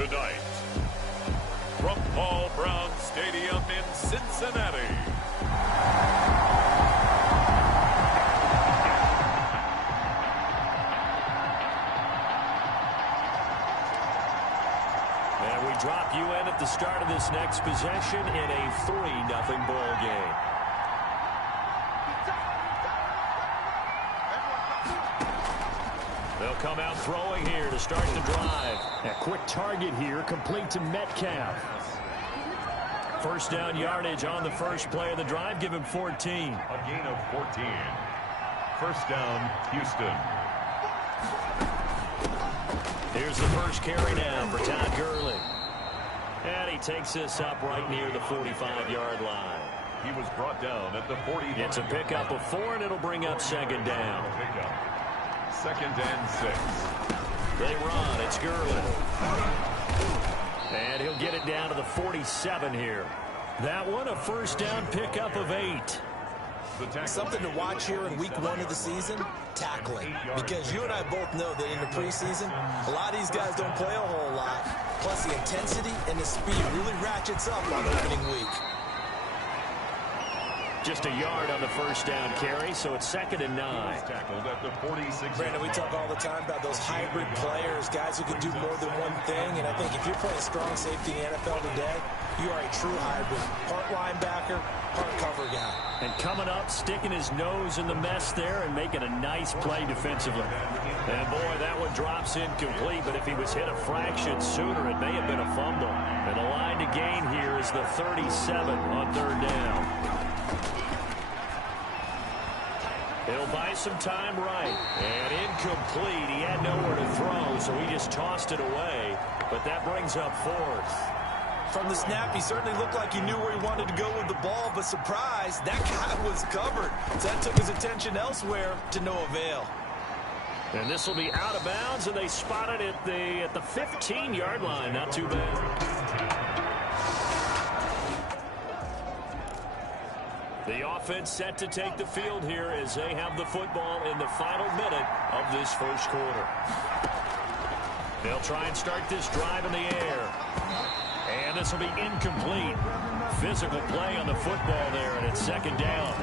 Tonight, from Paul Brown Stadium in Cincinnati, and we drop you in at the start of this next possession in a 3-0 ball game. They'll come out throwing here to start the drive. A quick target here, complete to Metcalf. First down yardage on the first play of the drive. Give him 14. A gain of 14. First down, Houston. Here's the first carry now for Todd Gurley. And he takes this up right near the 45-yard line. He was brought down at the 40. It's a pickup of 4, and it'll bring up second down. Second and 6. They run. It's Gurley. And he'll get it down to the 47 here. That one, a first down pickup of 8. Something to watch here in week 1 of the season, tackling. Because you and I both know that in the preseason, a lot of these guys don't play a whole lot. Plus the intensity and the speed really ratchets up on opening week. Just a yard on the first down carry, so it's second and 9. Tackled at the 46. Brandon, we talk all the time about those hybrid players, guys who can do more than one thing. And I think if you're playing strong safety in the NFL today, you are a true hybrid. Part linebacker, part cover guy. And coming up, sticking his nose in the mess there and making a nice play defensively. And boy, that one drops incomplete, but if he was hit a fraction sooner, it may have been a fumble. And the line to gain here is the 37 on third down. He'll buy some time right. And incomplete. He had nowhere to throw, so he just tossed it away. But that brings up 4th. From the snap, he certainly looked like he knew where he wanted to go with the ball, but surprise, that guy was covered. So that took his attention elsewhere to no avail. And this will be out of bounds, and they spot it at the 15-yard line. Not too bad. The offense set to take the field here as they have the football in the final minute of this first quarter. They'll try and start this drive in the air. And this will be incomplete. Physical play on the football there, and it's second down.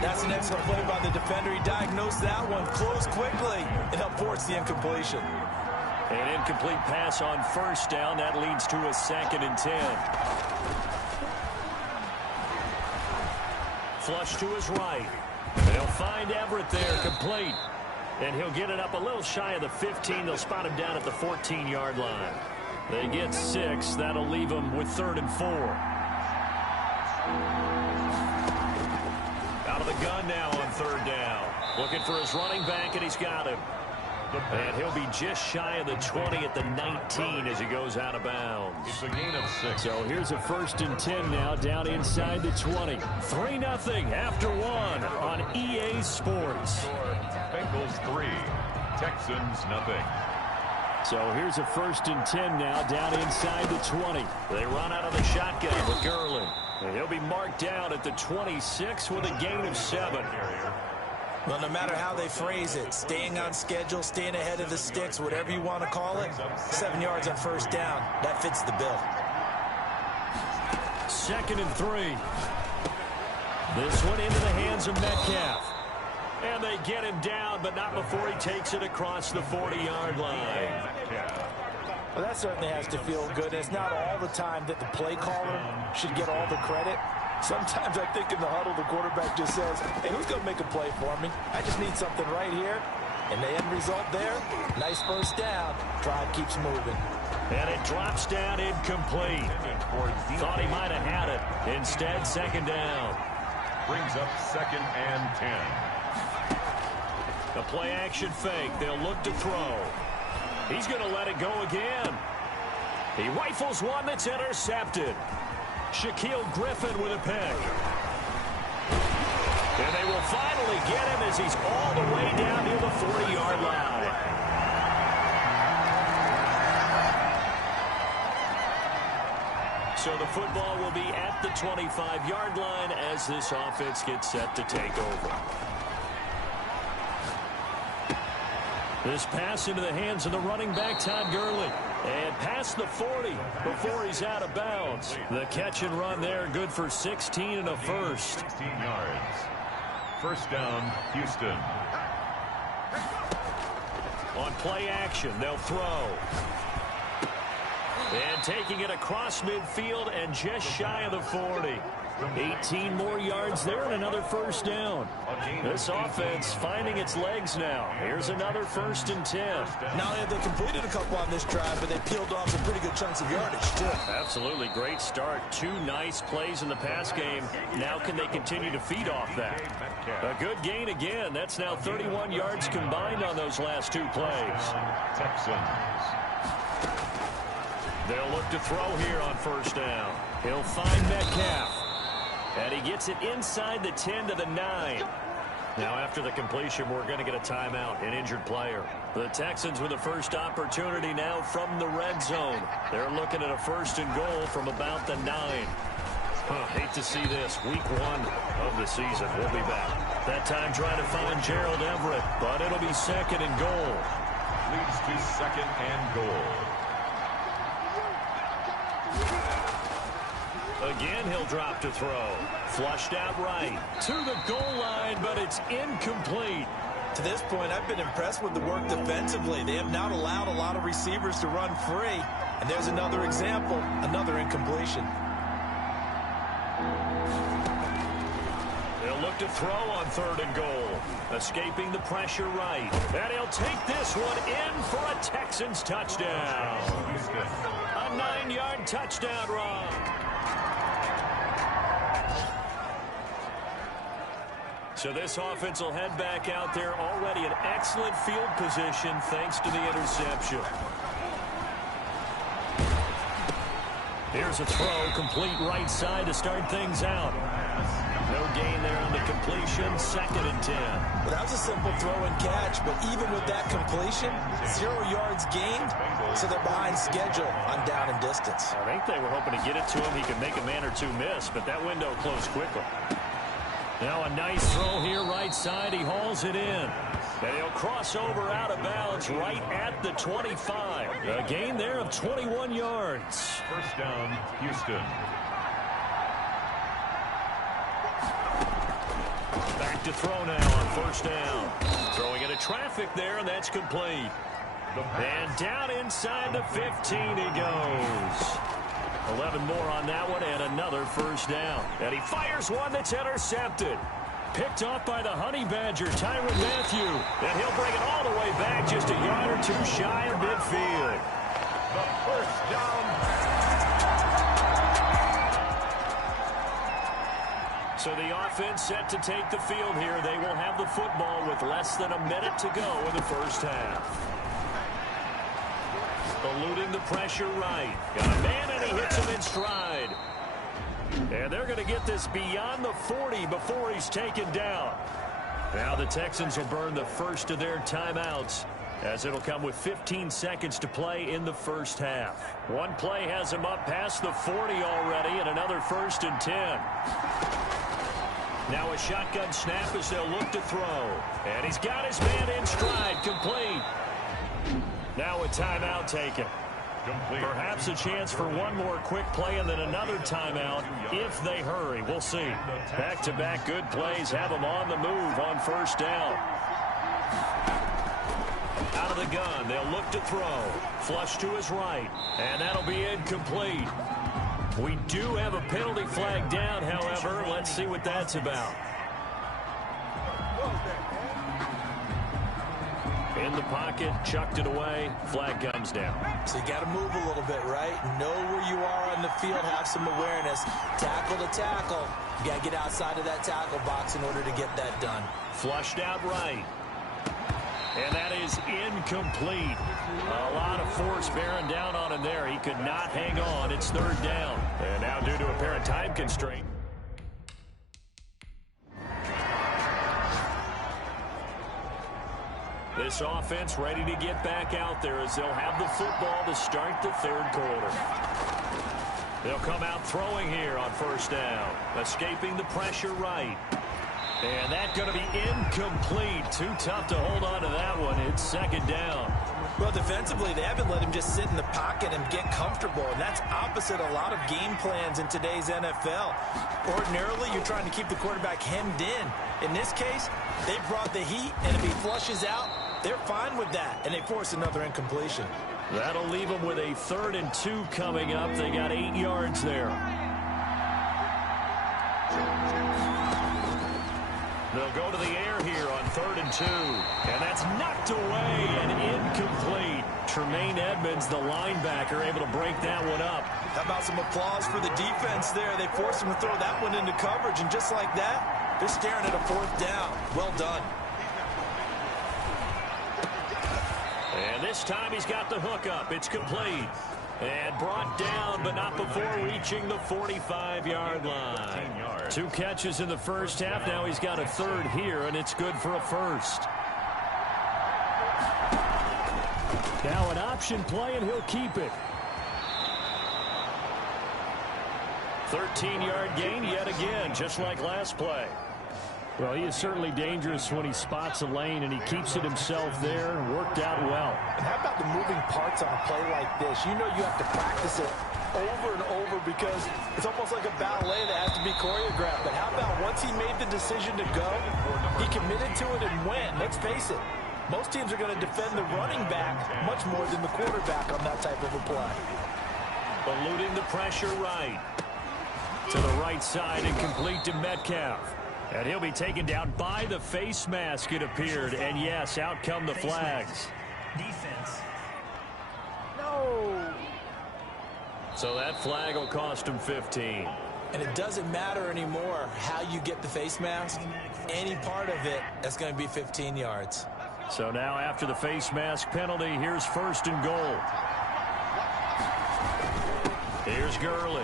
That's an excellent play by the defender. He diagnosed that one, closed quickly, and helped force the incompletion. An incomplete pass on first down. That leads to a 2nd and 10. Flush to his right. They'll find Everett there, complete. And he'll get it up a little shy of the 15. They'll spot him down at the 14-yard line. They get 6. That'll leave them with 3rd and 4. Out of the gun now on third down. Looking for his running back, and he's got him. And he'll be just shy of the 20 at the 19 as he goes out of bounds. It's a gain of 6. So here's a 1st and 10 now down inside the 20. 3-0 after 1 on EA Sports. Bengals 3, Texans nothing. So here's a 1st and 10 now down inside the 20. They run out of the shotgun with Gurley. And he'll be marked down at the 26 with a gain of 7. Well, no matter how they phrase it, staying on schedule, staying ahead of the sticks, whatever you want to call it, 7 yards on first down, that fits the bill. 2nd and 3. This one into the hands of Metcalf. And they get him down, but not before he takes it across the 40-yard line. Well, that certainly has to feel good. It's not all the time that the play caller should get all the credit. Sometimes I think in the huddle, the quarterback just says, hey, who's going to make a play for me? I just need something right here. And the end result there, nice first down. Drive keeps moving. And it drops down incomplete. Thought he might have had it. Instead, 2nd down. Brings up 2nd and 10. The play action fake. They'll look to throw. He's going to let it go again. He rifles one that's intercepted. Shaquille Griffin with a pick. And they will finally get him as he's all the way down near the 40-yard line. So the football will be at the 25-yard line as this offense gets set to take over. This pass into the hands of the running back, Todd Gurley. And past the 40 before he's out of bounds. The catch and run there, good for 16 and a first. 16 yards. First down, Houston. On play action, they'll throw. And taking it across midfield and just shy of the 40. 18 more yards there and another first down. This offense finding its legs now. Here's another 1st and 10. Not only have they completed a couple on this drive, but they peeled off some pretty good chunks of yardage, too. Absolutely great start. 2 nice plays in the pass game. Now can they continue to feed off that? A good gain again. That's now 31 yards combined on those last 2 plays. Texans. They'll look to throw here on first down. He'll find Metcalf. And he gets it inside the 10 to the 9. Now after the completion, we're going to get a timeout, an injured player. The Texans with the first opportunity now from the red zone. They're looking at a 1st and goal from about the 9. Hate to see this. Week 1 of the season. We'll be back. That time trying to find Gerald Everett, but it'll be 2nd and goal. Leads to 2nd and goal. Again, he'll drop to throw. Flushed out right. To the goal line, but it's incomplete. To this point, I've been impressed with the work defensively. They have not allowed a lot of receivers to run free. And there's another example, another incompletion. They'll look to throw on 3rd and goal. Escaping the pressure right. And he'll take this one in for a Texans touchdown. A 9-yard touchdown run. So this offense will head back out there, already in excellent field position thanks to the interception. Here's a throw, complete right side to start things out. No gain there on the completion, 2nd and 10. Well, that was a simple throw and catch, but even with that completion, 0 yards gained, so they're behind schedule on down and distance. I think they were hoping to get it to him. He could make a man or 2 miss, but that window closed quickly. Now a nice throw here, right side. He hauls it in. And he'll cross over out of bounds right at the 25. A gain there of 21 yards. First down, Houston. Back to throw now on first down. Throwing into traffic there, and that's complete. And down inside the 15 he goes. 11 more on that one, and another first down. And he fires one that's intercepted. Picked off by the Honey Badger, Tyrann Mathieu. And he'll bring it all the way back, just a yard or 2 shy of midfield. The first down. So the offense set to take the field here. They will have the football with less than a minute to go in the first half. Eluding the pressure right. Got a man, and he hits him in stride. And they're going to get this beyond the 40 before he's taken down. Now the Texans will burn the first of their timeouts, as it'll come with 15 seconds to play in the first half. One play has him up past the 40 already, and another 1st and 10. Now a shotgun snap as they'll look to throw. And he's got his man in stride, complete. Now a timeout taken. Complete. Perhaps a chance for one more quick play and then another timeout if they hurry. We'll see. Back-to-back good plays have them on the move on first down. Out of the gun, they'll look to throw. Flush to his right, and that'll be incomplete. We do have a penalty flag down, however. Let's see what that's about. In the pocket, chucked it away, flag comes down. So you got to move a little bit, right? Know where you are on the field, have some awareness. Tackle to tackle. You got to get outside of that tackle box in order to get that done. Flushed out right. And that is incomplete. A lot of force bearing down on him there. He could not hang on. It's 3rd down. And now due to apparent time constraint. This offense ready to get back out there as they'll have the football to start the 3rd quarter. They'll come out throwing here on first down. Escaping the pressure right. And that's going to be incomplete. Too tough to hold on to that one. It's second down. Well, defensively, they haven't let him just sit in the pocket and get comfortable, and that's opposite a lot of game plans in today's NFL. Ordinarily, you're trying to keep the quarterback hemmed in. In this case, they brought the heat, and if he flushes out, they're fine with that, and they force another incompletion. That'll leave them with a 3rd and 2 coming up. They got 8 yards there. They'll go to the air here on 3rd and 2. And that's knocked away and incomplete. Tremaine Edmonds, the linebacker, able to break that one up. How about some applause for the defense there? They forced him to throw that one into coverage, and just like that, they're staring at a 4th down. Well done. And this time he's got the hook up. It's complete. And brought down, but not before reaching the 45-yard line. 2 catches in the first half. Now he's got a 3rd here, and it's good for a 1st. Now an option play, and he'll keep it. 13-yard gain yet again, just like last play. Well, he is certainly dangerous when he spots a lane, and he keeps it himself there. Worked out well. And how about the moving parts on a play like this? You know you have to practice it over and over because it's almost like a ballet that has to be choreographed. But how about once he made the decision to go, he committed to it and went. Let's face it, most teams are going to defend the running back much more than the quarterback on that type of a play. Eluding the pressure right. To the right side and complete to Metcalf. And he'll be taken down by the face mask, it appeared. And yes, out come the flags. Defense. No. So that flag will cost him 15. And it doesn't matter anymore how you get the face mask. Any part of it, that's going to be 15 yards. So now after the face mask penalty, here's 1st and goal. Here's Gurley.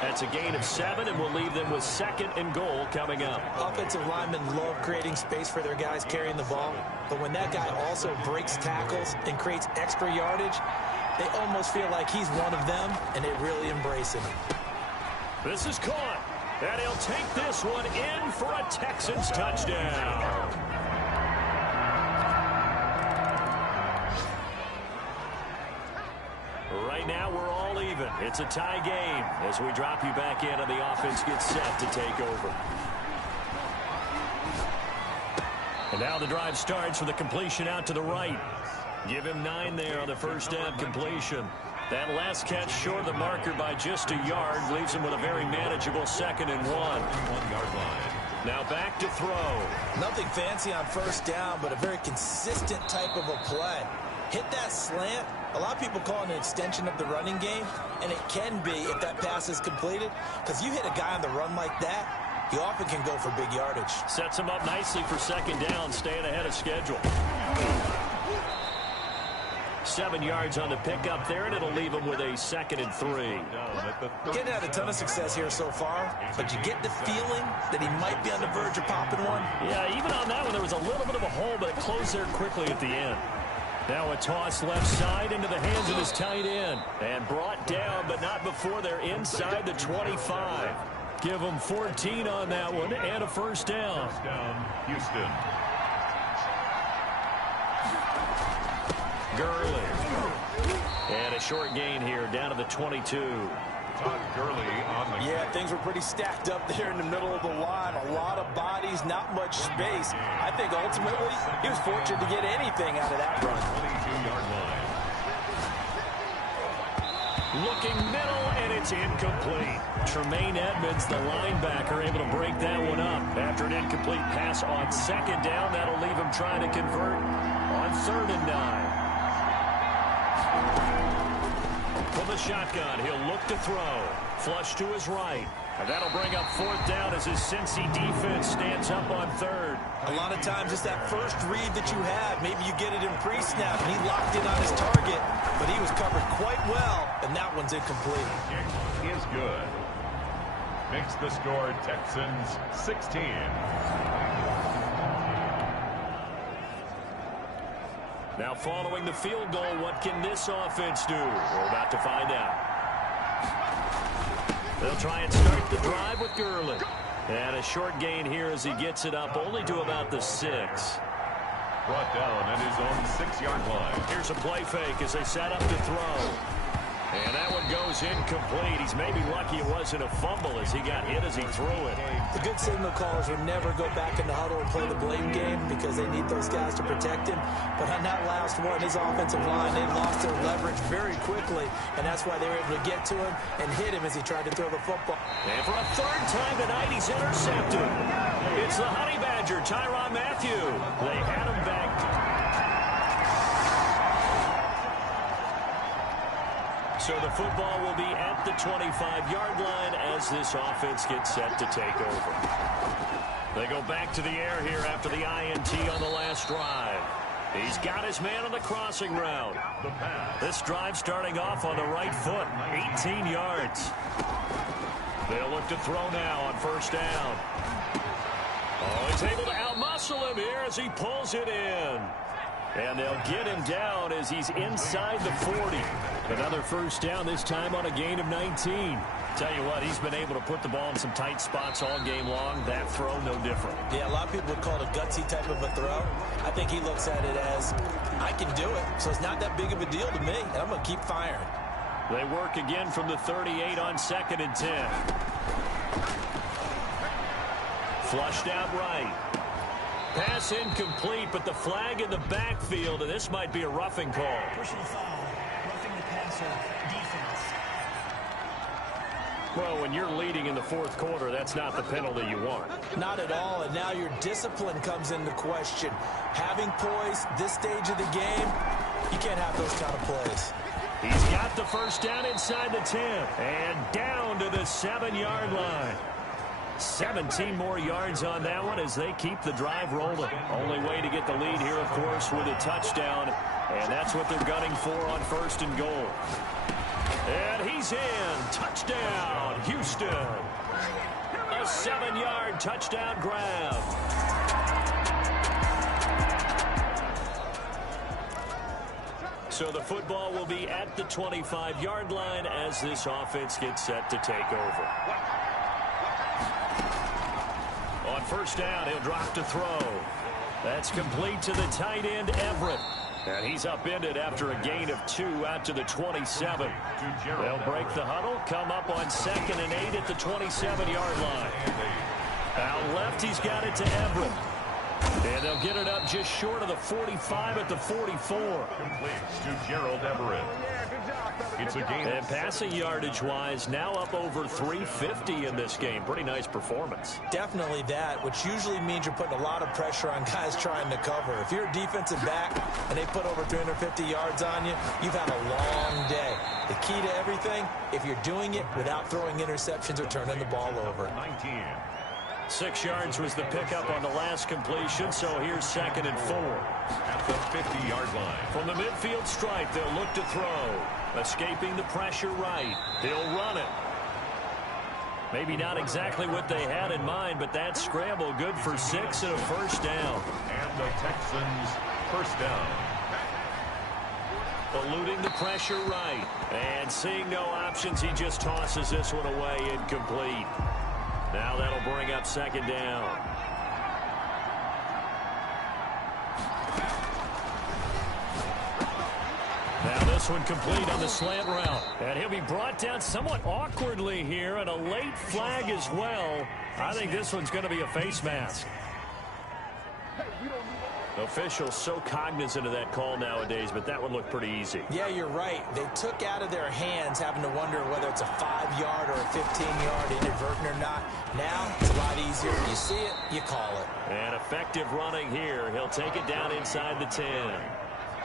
That's a gain of 7, and we'll leave them with 2nd and goal coming up. Offensive linemen love creating space for their guys carrying the ball, but when that guy also breaks tackles and creates extra yardage, they almost feel like he's one of them, and they really embrace him. This is caught, and he'll take this one in for a Texans touchdown. Right now, we're all even. It's a tie game as we drop you back in and the offense gets set to take over. And now the drive starts with a completion out to the right. Give him 9 there on the first down completion. That last catch short of the marker by just a yard leaves him with a very manageable 2nd and 1. 1-yard line. Now back to throw. Nothing fancy on first down, but a very consistent type of a play. Hit that slant. A lot of people call it an extension of the running game, and it can be if that pass is completed, because you hit a guy on the run like that, he often can go for big yardage. Sets him up nicely for 2nd down, staying ahead of schedule. 7 yards on the pickup there, and it'll leave him with a 2nd and 3. Getting had a ton of success here so far, but you get the feeling that he might be on the verge of popping one. Yeah, even on that one, there was a little bit of a hole, but it closed there quickly at the end. Now a toss left side into the hands of his tight end. And brought down, but not before they're inside the 25. Give them 14 on that one and a 1st down. First down, Houston. Gurley. And a short gain here down to the 22. Todd Gurley on the Yeah, things were pretty stacked up there in the middle of the line. A lot of bodies, not much space. I think ultimately he was fortunate to get anything out of that run. 22-yard line. Looking middle, and it's incomplete. Tremaine Edmonds, the linebacker, able to break that one up. After an incomplete pass on 2nd down, that'll leave him trying to convert on 3rd and 9. From the shotgun, he'll look to throw. Flush to his right. And that'll bring up 4th down as his Cincy defense stands up on 3rd. A lot of times it's that first read that you have. Maybe you get it in pre-snap, and he locked in on his target, but he was covered quite well, and that one's incomplete. Kick is good. Makes the score Texans 16. Now following the field goal, what can this offense do? We're about to find out. They'll try and start the drive with Gurley. And a short gain here as he gets it up only to about the 6. Brought down at his own 6-yard line. Here's a play fake as they set up to throw. And that one goes incomplete. He's maybe lucky it wasn't a fumble as he got hit as he threw it. The good signal callers would never go back in the huddle and play the blame game because they need those guys to protect him. But on that last one, his offensive line, they lost their leverage very quickly, and that's why they were able to get to him and hit him as he tried to throw the football. And for a third time tonight, he's intercepted. It's the Honey Badger, Tyrann Mathieu. They had him back. So the football will be at the 25-yard line as this offense gets set to take over. They go back to the air here after the INT on the last drive. He's got his man on the crossing route. This drive starting off on the right foot, 18 yards. They'll look to throw now on first down. Oh, he's able to outmuscle him here as he pulls it in. And they'll get him down as he's inside the 40. Another first down, this time on a gain of 19. Tell you what, he's been able to put the ball in some tight spots all game long. That throw, no different. Yeah, a lot of people would call it a gutsy type of a throw. I think he looks at it as, I can do it, so it's not that big of a deal to me, and I'm going to keep firing. They work again from the 38 on 2nd and 10. Flushed out right. Pass incomplete, but the flag in the backfield, and this might be a roughing call. Personal foul, roughing the passer, defense. Well, when you're leading in the fourth quarter, that's not the penalty you want. Not at all, and now your discipline comes into question. Having poise this stage of the game, you can't have those kind of plays. He's got the first down inside the 10, and down to the 7-yard line. 17 more yards on that one as they keep the drive rolling. Only way to get the lead here, of course, with a touchdown, and that's what they're gunning for on 1st and goal. And he's in. Touchdown, Houston. A 7-yard touchdown grab. So the football will be at the 25-yard line as this offense gets set to take over. On first down, he'll drop to throw. That's complete to the tight end, Everett. And he's upended after a gain of 2 out to the 27. They'll break the huddle, come up on 2nd and 8 at the 27-yard line. Out left, he's got it to Everett. And they'll get it up just short of the 45 at the 44. Complete to Gerald Everett. It's a gain. And passing yardage-wise, now up over 350 in this game. Pretty nice performance. Definitely that, which usually means you're putting a lot of pressure on guys trying to cover. If you're a defensive back and they put over 350 yards on you, you've had a long day. The key to everything, if you're doing it without throwing interceptions or turning the ball over. 19. 6 yards was the pickup on the last completion, so here's 2nd and 4. At the 50-yard line. From the midfield stripe, they'll look to throw. Escaping the pressure right. He'll run it. Maybe not exactly what they had in mind, but that scramble good for 6 and a first down. And the Texans first down. Eluding the pressure right. And seeing no options, he just tosses this one away incomplete. Now that'll bring up 2nd down. Now this one complete on the slant route. And he'll be brought down somewhat awkwardly here, and a late flag as well. I think this one's going to be a face mask. Officials so cognizant of that call nowadays, but that would look pretty easy. Yeah, you're right. They took out of their hands having to wonder whether it's a 5-yard or a 15-yard inadvertent or not. Now it's a lot easier. You see it, you call it. And effective running here. He'll take it down inside the 10.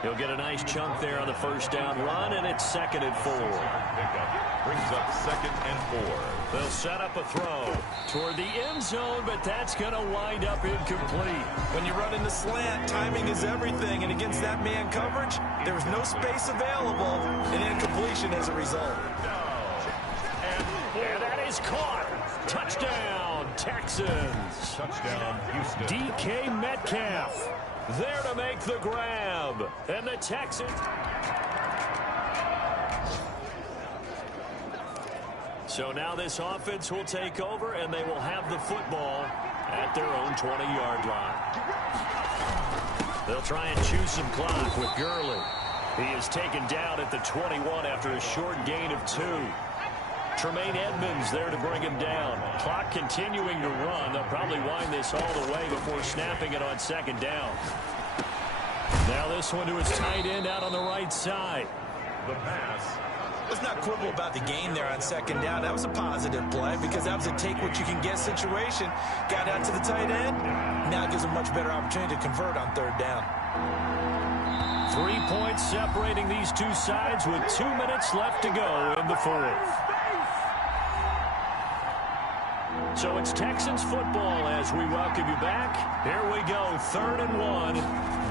He'll get a nice chunk there on the first down run, and it's 2nd and 4. Pickup brings up 2nd and 4. They'll set up a throw toward the end zone, but that's going to wind up incomplete. When you run in the slant, timing is everything, and against that man coverage, there's no space available, and incompletion as a result. And that is caught. Touchdown, Texans. Touchdown, Houston. DK Metcalf there to make the grab. And the Texans. So now this offense will take over, and they will have the football at their own 20-yard line. They'll try and chew some clock with Gurley. He is taken down at the 21 after a short gain of 2. Tremaine Edmonds there to bring him down. Clock continuing to run. They'll probably wind this all the way before snapping it on second down. Now this one to his tight end out on the right side. The pass. Let's not quibble about the gain there on second down. That was a positive play because that was a take-what-you-can-get situation. Got out to the tight end. Now it gives a much better opportunity to convert on third down. 3 points separating these two sides with 2 minutes left to go in the fourth. So it's Texans football as we welcome you back. Here we go, 3rd and 1.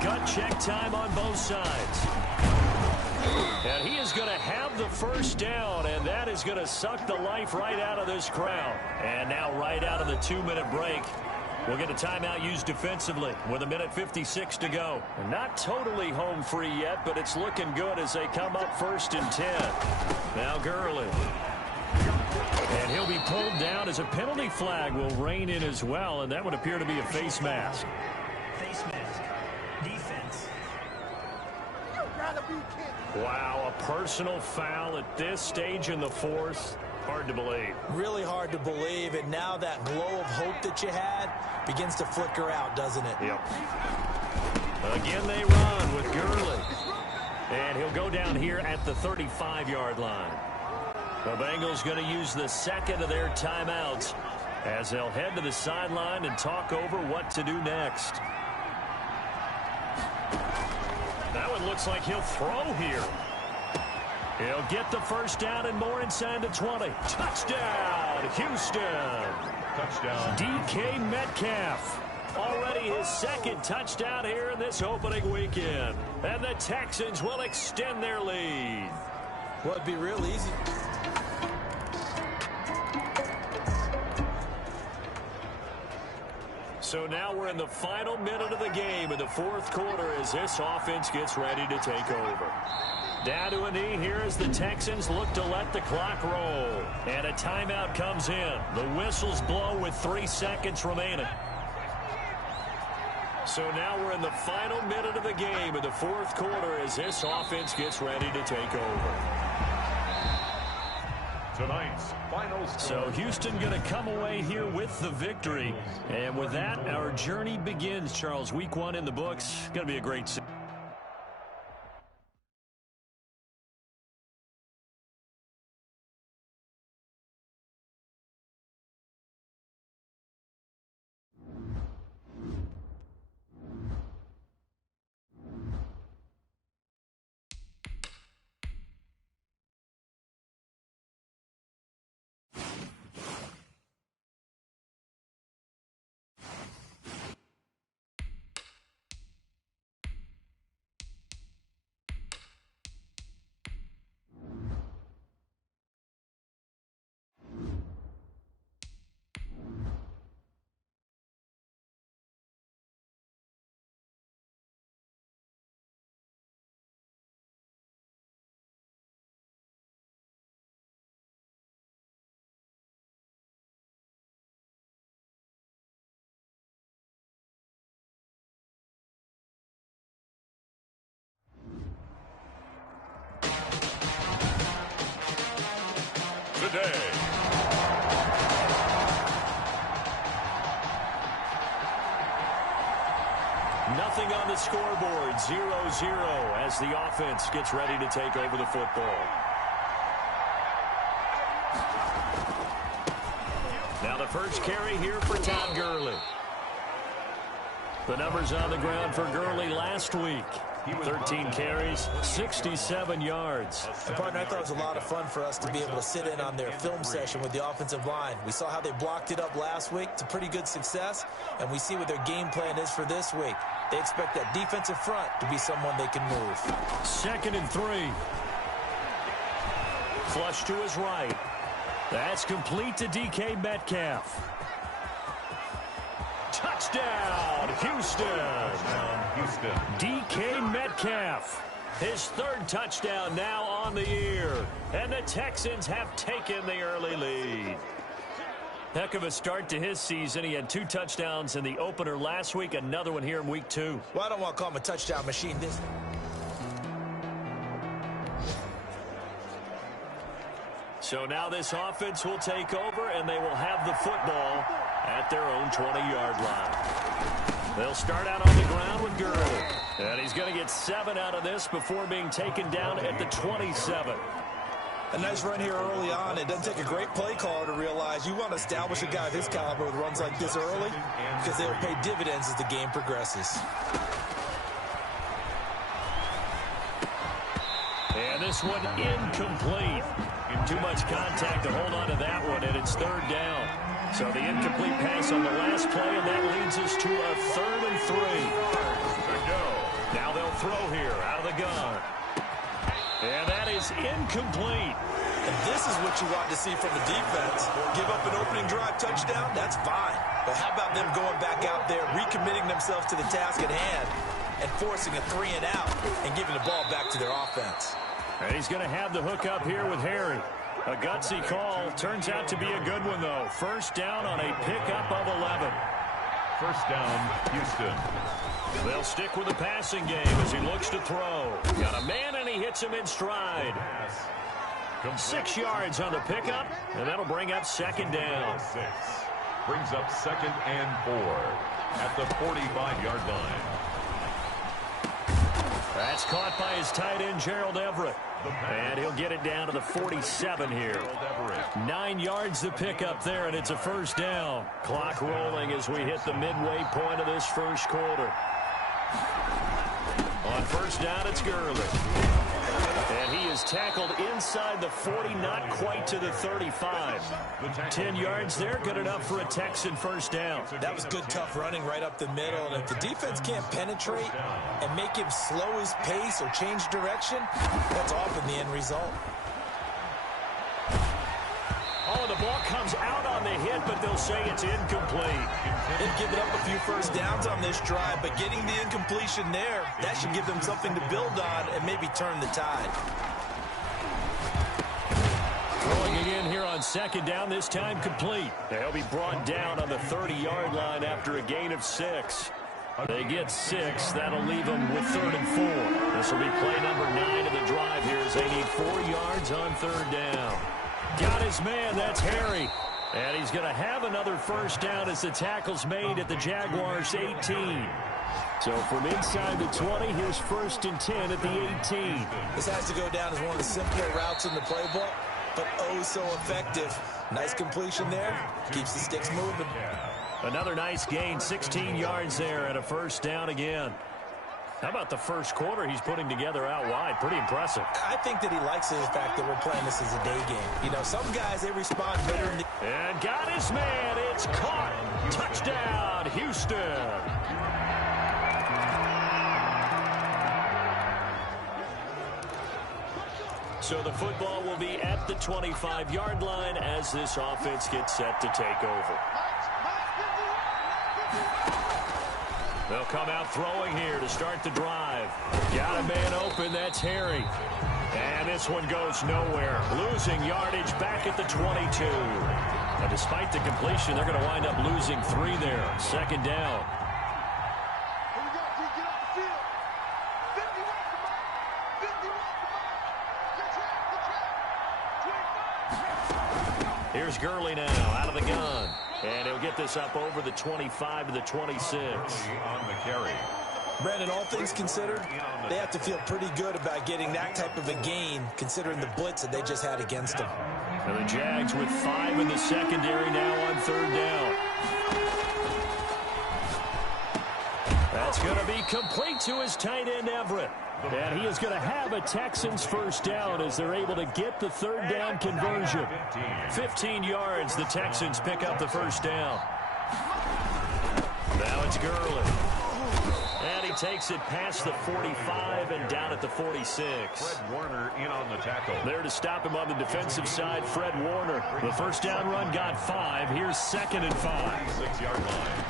Gut check time on both sides. And he is going to have the first down, and that is going to suck the life right out of this crowd. And now right out of the 2-minute break, we'll get a timeout used defensively with 1:56 to go. And not totally home free yet, but it's looking good as they come up 1st and 10. Now Gurley. And he'll be pulled down as a penalty flag will rein in as well, and that would appear to be a face mask. Face mask. Defense. Wow, a personal foul at this stage in the fourth. Hard to believe. Really hard to believe, and now that glow of hope that you had begins to flicker out, doesn't it? Yep. Again they run with Gurley. And he'll go down here at the 35-yard line. The Bengals going to use the second of their timeouts as they'll head to the sideline and talk over what to do next. That one looks like he'll throw here. He'll get the first down and more inside the 20. Touchdown, Houston. Touchdown. DK Metcalf. Already his second touchdown here in this opening weekend. And the Texans will extend their lead. Well, it'd be real easy. So now we're in the final minute of the game in the fourth quarter as this offense gets ready to take over. Down to a knee here as the Texans look to let the clock roll. And a timeout comes in. The whistles blow with 3 seconds remaining. So now we're in the final minute of the game in the fourth quarter as this offense gets ready to take over. Tonight's final score. So Houston going to come away here with the victory. And with that, our journey begins, Charles. Week 1 in the books. Going to be a great season. Today. Nothing on the scoreboard, 0-0 as the offense gets ready to take over the football. Now the first carry here for Todd Gurley. The numbers on the ground for Gurley last week. 13 carries, 67 yards. And partner, I thought it was a lot of fun for us to be able to sit in on their film session with the offensive line. We saw how they blocked it up last week. It's a pretty good success, and we see what their game plan is for this week. They expect that defensive front to be someone they can move. 2nd and 3. Flush to his right. That's complete to DK Metcalf. Touchdown, Houston. Houston. DK Metcalf. His third touchdown now on the year. And the Texans have taken the early lead. Heck of a start to his season. He had 2 touchdowns in the opener last week. Another one here in week 2. Well, I don't want to call him a touchdown machine. So now this offense will take over, and they will have the football at their own 20-yard line. They'll start out on the ground with Gurley. And he's going to get 7 out of this before being taken down at the 27. A nice run here early on. It doesn't take a great play caller to realize you want to establish a guy of his caliber with runs like this early because they'll pay dividends as the game progresses. And this one incomplete. Too much contact to hold on to that one, and it's 3rd down. So the incomplete pass on the last play, and that leads us to a 3rd and 3. Now they'll throw here out of the gun. And that is incomplete. And this is what you want to see from the defense. Give up an opening drive touchdown, that's fine. But how about them going back out there, recommitting themselves to the task at hand, and forcing a 3 and out, and giving the ball back to their offense. And he's going to have the hook up here with Harry. A gutsy call. Turns out to be a good one, though. 1st down on a pickup of 11. 1st down, Houston. They'll stick with the passing game as he looks to throw. Got a man, and he hits him in stride. 6 yards on the pickup, and that'll bring up 2nd down. 6. Brings up 2nd and 4 at the 45-yard line. That's caught by his tight end, Gerald Everett. And he'll get it down to the 47 here. 9 yards to pick up there, and it's a 1st down. Clock rolling as we hit the midway point of this 1st quarter. On 1st down, it's Gurley. And he is tackled inside the 40, not quite to the 35. 10 yards there, good enough for a Texan 1st down. That was good, tough running right up the middle. And if the defense can't penetrate and make him slow his pace or change direction, that's often the end result. Oh, the ball comes out on the hit, but they'll say it's incomplete. They've given up a few 1st downs on this drive, but getting the incompletion there, that should give them something to build on and maybe turn the tide. Throwing it in here on 2nd down, this time complete. They'll be brought down on the 30-yard line after a gain of 6. They get 6. That'll leave them with 3rd and 4. This will be play number 9 of the drive here as they need 4 yards on 3rd down. Got his man, that's Harry. And he's going to have another 1st down as the tackle's made at the Jaguars' 18. So from inside the 20, here's 1st and 10 at the 18. This has to go down as one of the simpler routes in the playbook, but oh so effective. Nice completion there. Keeps the sticks moving. Another nice gain, 16 yards there and a 1st down again. How about the 1st quarter he's putting together out wide? Pretty impressive. I think that he likes the fact that we're playing this as a day game. You know, some guys, they respond better. And got his man. It's caught. Touchdown, Houston. So the football will be at the 25-yard line as this offense gets set to take over. They'll come out throwing here to start the drive. Got a man open, that's Harry. And this one goes nowhere. Losing yardage back at the 22. Now, despite the completion, they're going to wind up losing 3 there. 2nd down. Here's Gurley now out of the gun. And he'll get this up over the 25 to the 26. On the carry. Brandon, all things considered, they have to feel pretty good about getting that type of a gain, considering the blitz that they just had against them. And the Jags with 5 in the secondary now on 3rd down. That's going to be complete to his tight end, Everett. And he is going to have a Texans 1st down as they're able to get the 3rd down conversion. 15 yards, the Texans pick up the 1st down. Now it's Gurley. And he takes it past the 45 and down at the 46. Fred Warner in on the tackle. There to stop him on the defensive side, Fred Warner. The 1st down run got 5. Here's 2nd and 5. 6-yard line.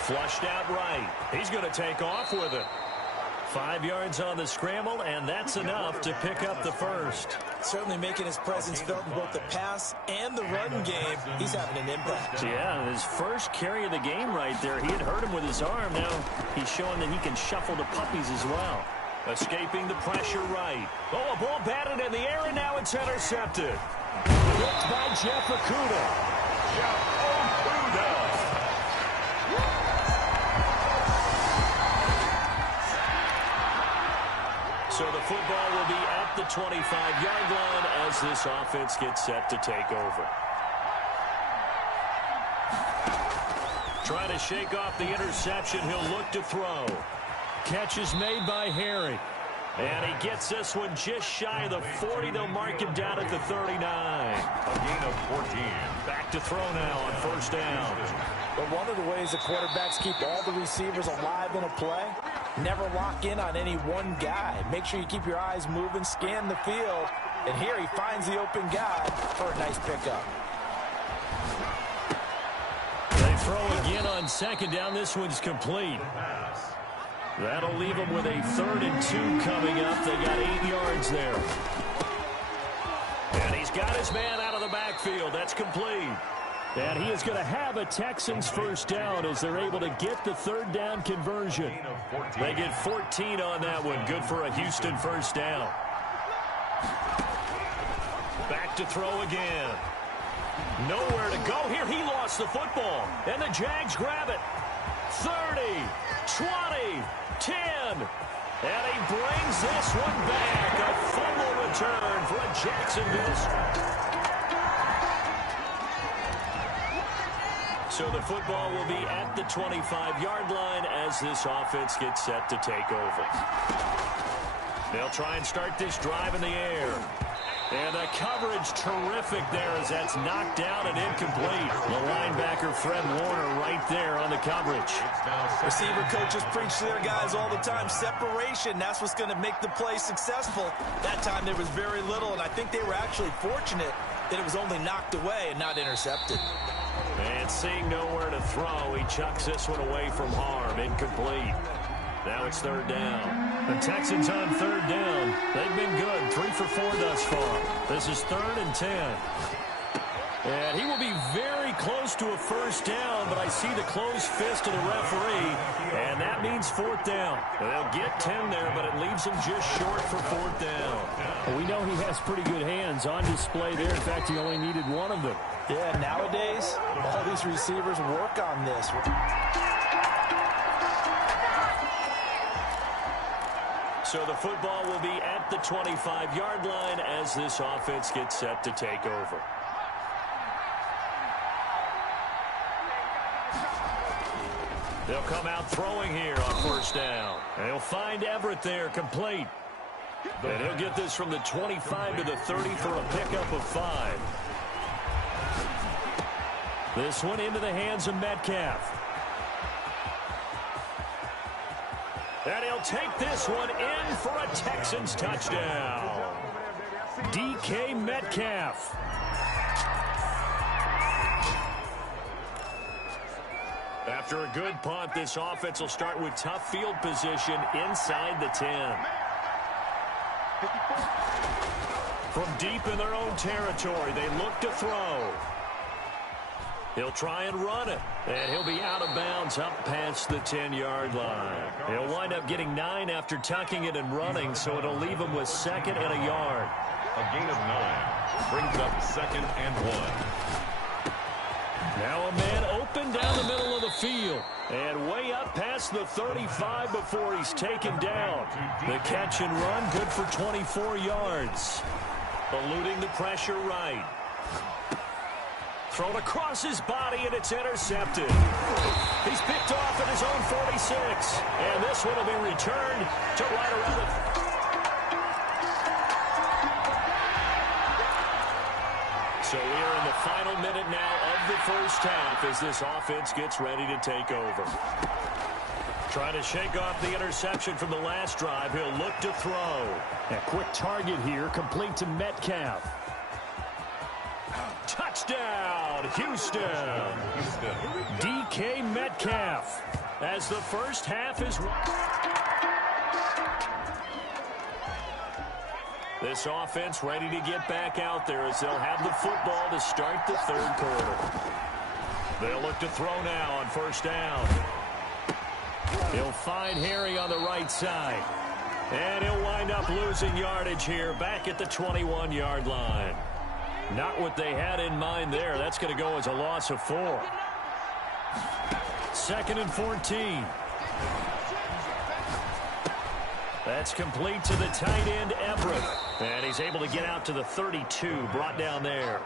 Flushed out right. He's going to take off with it. 5 yards on the scramble, and that's enough to pick up the first. Certainly making his presence felt in both the pass and the run game. He's having an impact. Yeah, his first carry of the game right there. He had hurt him with his arm. Now he's showing that he can shuffle the puppies as well. Escaping the pressure right. Oh, a ball batted in the air, and now it's intercepted. Picked by Jeff Okudah. So the football will be at the 25-yard line as this offense gets set to take over. Trying to shake off the interception. He'll look to throw. Catch is made by Harry. And he gets this one just shy of the 40. They'll mark him down at the 39. A gain of 14. Back to throw now on first down. But one of the ways the quarterbacks keep all the receivers alive in a play, never lock in on any one guy. Make sure you keep your eyes moving, scan the field. And here he finds the open guy for a nice pickup. They throw again on second down. This one's complete. That'll leave them with a 3rd and 2 coming up. They got 8 yards there. And he's got his man out of the backfield. That's complete. And he is going to have a Texans first down as they're able to get the 3rd down conversion. They get 14 on that one. Good for a Houston first down. Back to throw again. Nowhere to go here. He lost the football. And the Jags grab it. 30, 20, 10. And he brings this one back. A fumble return for a Jacksonville. So the football will be at the 25-yard line as this offense gets set to take over. They'll try and start this drive in the air. And the coverage terrific there as that's knocked down and incomplete. The linebacker, Fred Warner, right there on the coverage. Receiver coaches preach to their guys all the time. Separation, that's what's going to make the play successful. That time there was very little, and I think they were actually fortunate that it was only knocked away and not intercepted. And seeing nowhere to throw, he chucks this one away from harm. Incomplete. Now it's 3rd down. The Texans on 3rd down. They've been good. 3 for 4 thus far. This is 3rd and 10. And he will be very close to a first down, but I see the closed fist of the referee, and that means 4th down. They'll get 10 there, but it leaves him just short for 4th down. Well, we know he has pretty good hands on display there. In fact, he only needed one of them. Yeah, nowadays, all these receivers work on this. So the football will be at the 25-yard line as this offense gets set to take over. They'll come out throwing here on first down. And he'll find Everett there, complete. And he'll get this from the 25 to the 30 for a pickup of 5. This one into the hands of Metcalf. And he'll take this one in for a Texans touchdown. DK Metcalf. After a good punt, this offense will start with tough field position inside the 10. From deep in their own territory, they look to throw. He'll try and run it, and he'll be out of bounds up past the 10-yard line. He'll wind up getting 9 after tucking it and running, so it'll leave him with 2nd and a yard. A gain of 9 brings up 2nd and 1. Now a man open down the middle of the field, and way up past the 35 before he's taken down. The catch and run, good for 24 yards. Eluding the pressure right. Thrown across his body, and it's intercepted. He's picked off at his own 46. And this one will be returned to right around the... So we are in the final minute now of the first half as this offense gets ready to take over. Trying to shake off the interception from the last drive. He'll look to throw. A quick target here, complete to Metcalf. Touchdown, Houston. DK Metcalf as the first half is... This offense ready to get back out there as they'll have the football to start the third quarter. They'll look to throw now on first down. He'll find Harry on the right side. And he'll wind up losing yardage here back at the 21-yard line. Not what they had in mind there. That's going to go as a loss of 4. 2nd and 14. That's complete to the tight end, Everett. And he's able to get out to the 32, brought down there.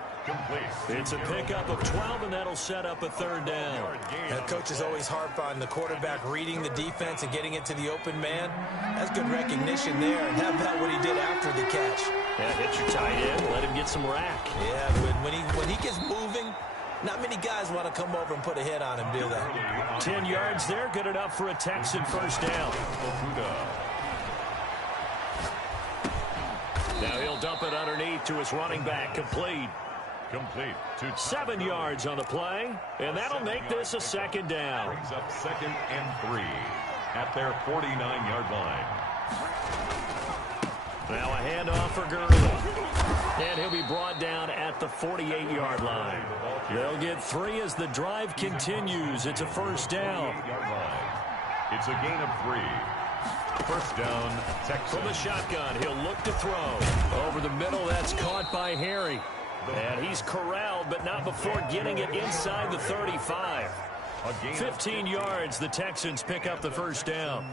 It's a pickup of 12, and that'll set up a third down. Now, coaches always harp on the quarterback reading the defense and getting it to the open man. That's good recognition there. And how about what he did after the catch? Yeah, hit your tight end, let him get some rack. Yeah, but when he gets moving, not many guys want to come over and put a hit on him, do they? 10 yards there, good enough for a Texan first down. Now he'll dump it underneath to his running back, complete. 7 yards on the play, and that'll make this a second down. Brings up 2nd and 3 at their 49-yard line. Now a handoff for Gurley. And he'll be brought down at the 48-yard line. They'll get 3 as the drive continues. It's a first down. It's a gain of 3. First down, Texas. From the shotgun, he'll look to throw. Over the middle, that's caught by Harry. And he's corralled, but not before getting it inside the 35. 15 yards, the Texans pick up the first down.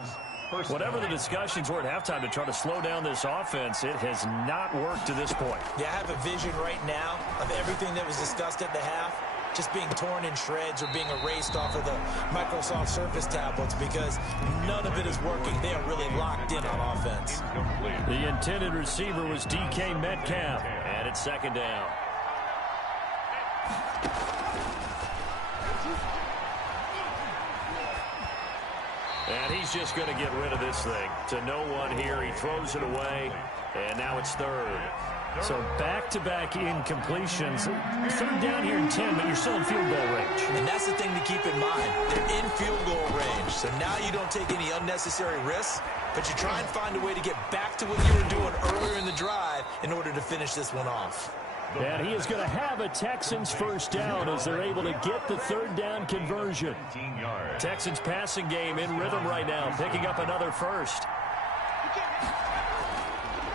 Whatever the discussions were at halftime to try to slow down this offense, it has not worked to this point. Yeah, I have a vision right now of everything that was discussed at the half just being torn in shreds or being erased off of the Microsoft Surface tablets because none of it is working. They are really locked in on offense. The intended receiver was DK Metcalf, and it's second down. And he's just going to get rid of this thing. To no one here, he throws it away, and now it's third. So back-to-back incompletions. Third down here in 10, but you're still in field goal range. And that's the thing to keep in mind. They're in field goal range. So now you don't take any unnecessary risks, but you try and find a way to get back to what you were doing earlier in the drive in order to finish this one off. And he is going to have a Texans first down as they're able to get the third down conversion. Texans passing game in rhythm right now, picking up another first.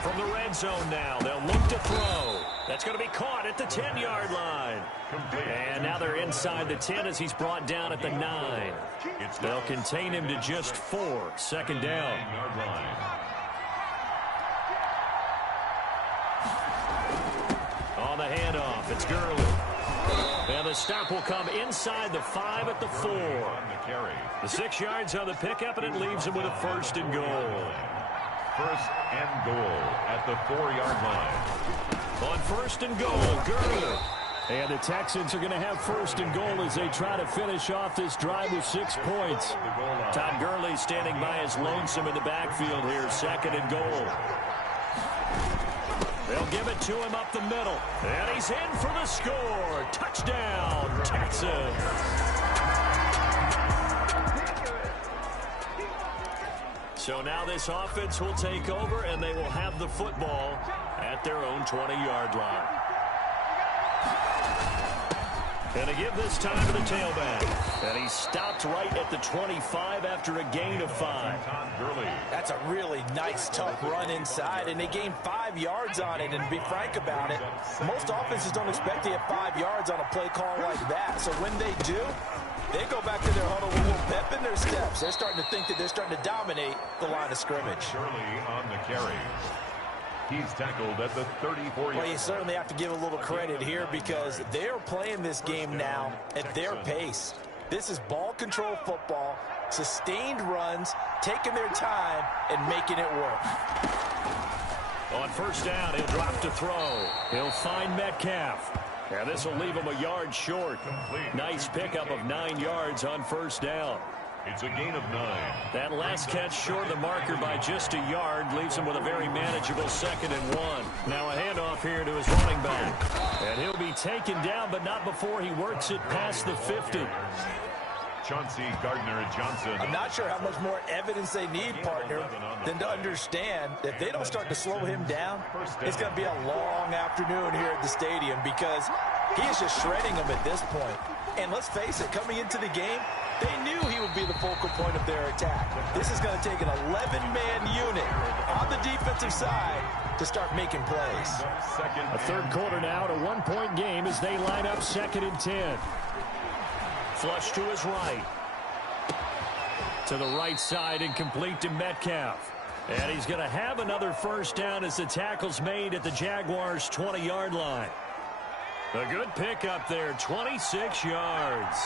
From the red zone now, they'll look to throw. That's going to be caught at the 10-yard line. And now they're inside the 10 as he's brought down at the 9. They'll contain him to just 4. Second down. On the handoff, it's Gurley. And the stop will come inside the 5 at the 4. The 6 yards on the pickup, and it leaves him with a first and goal. First and goal at the 4-yard line. On first and goal, Gurley. And the Texans are going to have first and goal as they try to finish off this drive with 6 points. Todd Gurley standing by his lonesome in the backfield here, second and goal. They'll give it to him up the middle. And he's in for the score. Touchdown, Texans. So now this offense will take over, and they will have the football at their own 20-yard line. And to give this time to the tailback. And he stopped right at the 25 after a gain of 5. That's a really nice, tough run inside, and they gained 5 yards on it. And to be frank about it, most offenses don't expect to get 5 yards on a play call like that. So when they do, they go back to their huddle with a little pep in their steps. They're starting to think that they're starting to dominate the line of scrimmage. Shirley on the carry. He's tackled at the 34. Well, you certainly have to give a little credit here because they're playing this game now at their pace. This is ball control football, sustained runs, taking their time, and making it work. On first down, he'll drop to throw. He'll find Metcalf. And this will leave him a yard short. Nice pickup of 9 yards on first down. It's a gain of 9. That last catch short of the marker by just a yard leaves him with a very manageable 2nd and 1. Now a handoff here to his running back. And he'll be taken down, but not before he works it past the 50. Chauncey Gardner-Johnson. I'm not sure how much more evidence they need, partner, than to understand that if they don't start to slow him down, it's going to be a long afternoon here at the stadium because he is just shredding them at this point. And let's face it, coming into the game, they knew he would be the focal point of their attack. This is going to take an 11-man unit on the defensive side to start making plays. A third quarter now, a one-point game as they line up 2nd and 10. Flush to his right. To the right side and complete to Metcalf. And he's going to have another first down as the tackle's made at the Jaguars' 20-yard line. A good pickup there, 26 yards.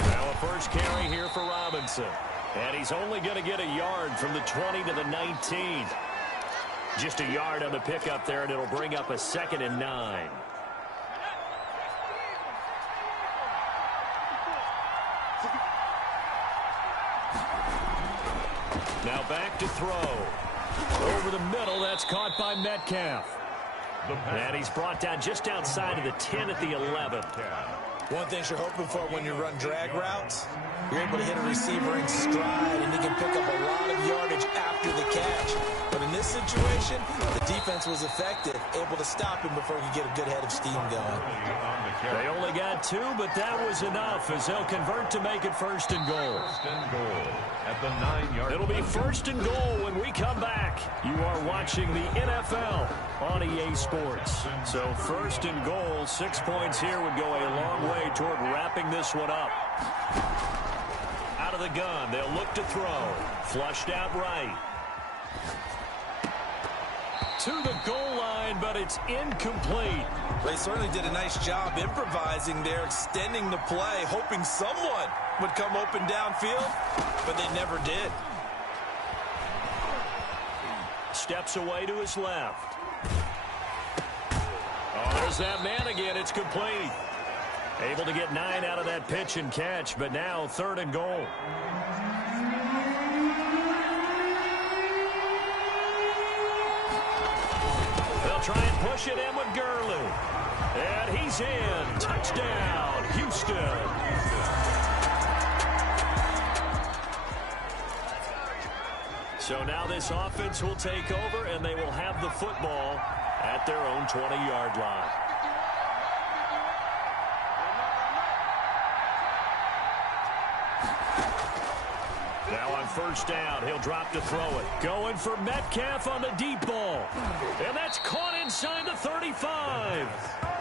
Now a first carry here for Robinson. And he's only going to get a yard from the 20 to the 19. Just a yard on the pickup there, and it'll bring up a 2nd and 9. Now back to throw. Over the middle, that's caught by Metcalf. And he's brought down just outside of the 10 at the 11. One thing you're hoping for when you run drag routes, you're able to hit a receiver in stride, and he can pick up a lot of yardage after the catch. But in this situation, the defense was effective, able to stop him before he could get a good head of steam going. They only got 2, but that was enough as they'll convert to make it 1st and goal. First and goal at the 9-yard line. It'll be 1st and goal when we come back. You are watching the NFL on EA Sports. So 1st and goal, 6 points here would go a long way toward wrapping this one up. Out of the gun, they'll look to throw. Flushed out right. To the goal line, but it's incomplete. They certainly did a nice job improvising there, extending the play, hoping someone would come open downfield, but they never did. Steps away to his left. Oh, there's that man again. It's complete. Able to get 9 out of that pitch and catch, but now 3rd and goal. They'll try and push it in with Gurley. And he's in. Touchdown, Houston. So now this offense will take over, and they will have the football at their own 20-yard line. Now on first down, he'll drop to throw it. Going for Metcalf on the deep ball. And that's caught inside the 35.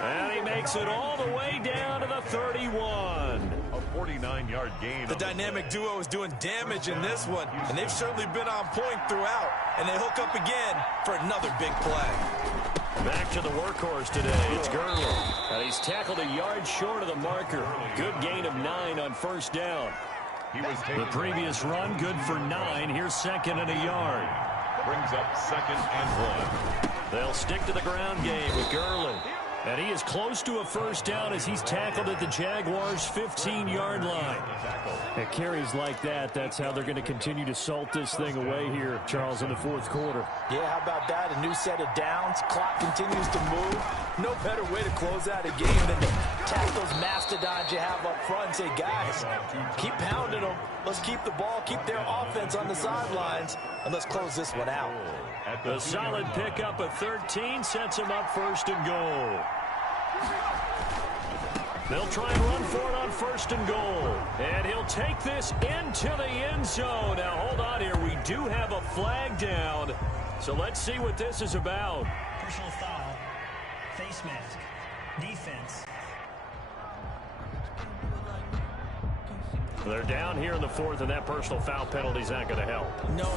And he makes it all the way down to the 31. A 49-yard gain. The dynamic duo is doing damage in this one, and they've certainly been on point throughout. And they hook up again for another big play. Back to the workhorse today. It's Gurley. And he's tackled a yard short of the marker. Good gain of 9 on first down. The previous run, good for 9. Here's 2nd and a yard. Brings up 2nd and 1. They'll stick to the ground game with Gurley. And he is close to a first down as he's tackled at the Jaguars' 15-yard line. At carries like that, that's how they're going to continue to salt this thing away here, Charles, in the 4th quarter. Yeah, how about that? A new set of downs. Clock continues to move. No better way to close out a game than to tack those mastodons you have up front and say, guys, keep pounding them. Let's keep the ball, keep their offense on the sidelines, and let's close this one out. A solid pickup of 13 sets him up 1st and goal. They'll try and run for it on 1st and goal. And he'll take this into the end zone. Now, hold on here. We do have a flag down. So let's see what this is about. Personal foul. Face mask. Defense. They're down here in the 4th, and that personal foul penalty is not going to help. No.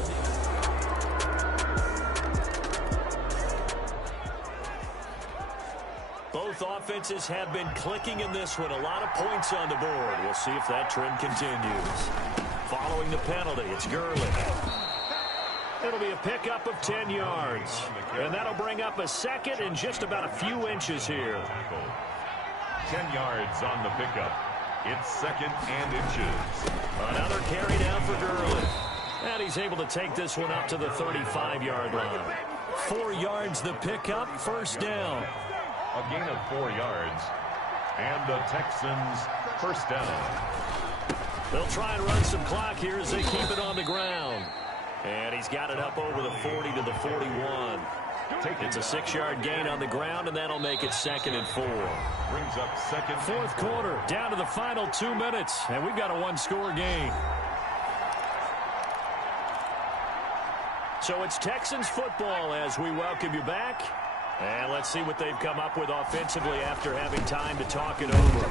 Both offenses have been clicking in this one. A lot of points on the board. We'll see if that trend continues. Following the penalty, it's Gurley. It'll be a pickup of 10 yards. And that'll bring up a 2nd and just about a few inches here. 10 yards on the pickup. It's 2nd and inches. Another carry down for Gurley. And he's able to take this one up to the 35-yard line. 4 yards the pickup, first down. A gain of 4 yards. And the Texans first down. They'll try and run some clock here as they keep it on the ground. And he's got it up over the 40 to the 41. It's a 6-yard gain on the ground, and that'll make it 2nd and 4. Brings up second. Fourth quarter, down to the final 2 minutes, and we've got a one-score game. So it's Texans football as we welcome you back. And let's see what they've come up with offensively after having time to talk it over.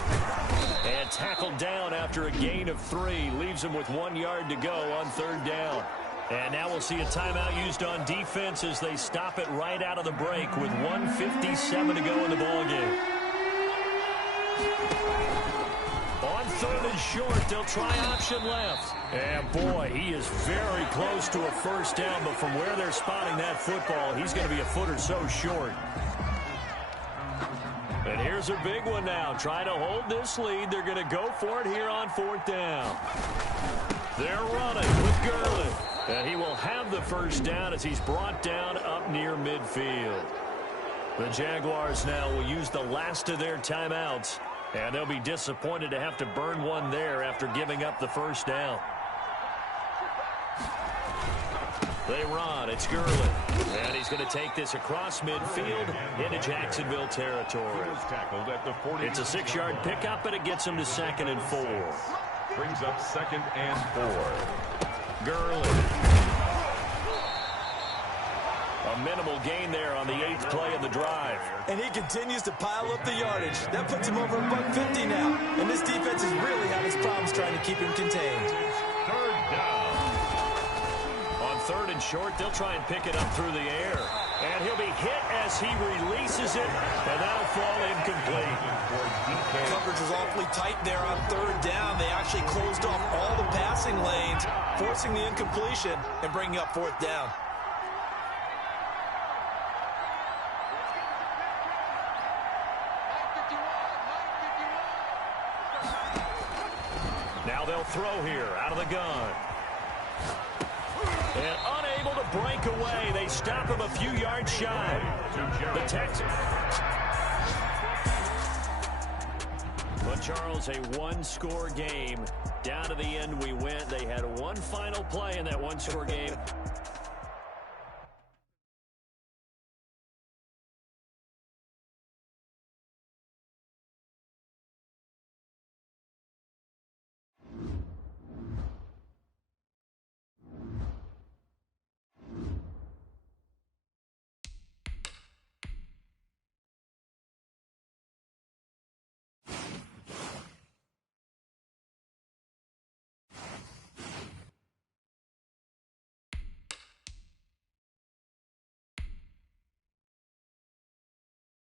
And tackled down after a gain of 3. Leaves them with 1 yard to go on 3rd down. And now we'll see a timeout used on defense as they stop it right out of the break with 1:57 to go in the ballgame. On 3rd and short, they'll try option left. And boy, he is very close to a first down, but from where they're spotting that football, he's going to be a foot or so short. And here's a big one now. Trying to hold this lead. They're going to go for it here on 4th down. They're running with Gurley. And he will have the first down as he's brought down up near midfield. The Jaguars now will use the last of their timeouts. And they'll be disappointed to have to burn one there after giving up the first down. They run. It's Gurley. And he's going to take this across midfield into Jacksonville territory. It's a 6-yard pickup, and it gets him to 2nd and 4. Brings up 2nd and 4. Gurley. A minimal gain there on the 8th play of the drive. And he continues to pile up the yardage. That puts him over $150 now. And this defense has really had its problems trying to keep him contained. 3rd down. On 3rd and short, they'll try and pick it up through the air. And he'll be hit as he releases it, and that'll fall incomplete. Coverage was awfully tight there on 3rd down. They actually closed off all the passing lanes, forcing the incompletion and bringing up 4th down. Now they'll throw here out of the gun. And unable to break away. They stop him a few yards shy. The Texans. But Charles, a one-score game. Down to the end we went. They had one final play in that one-score game.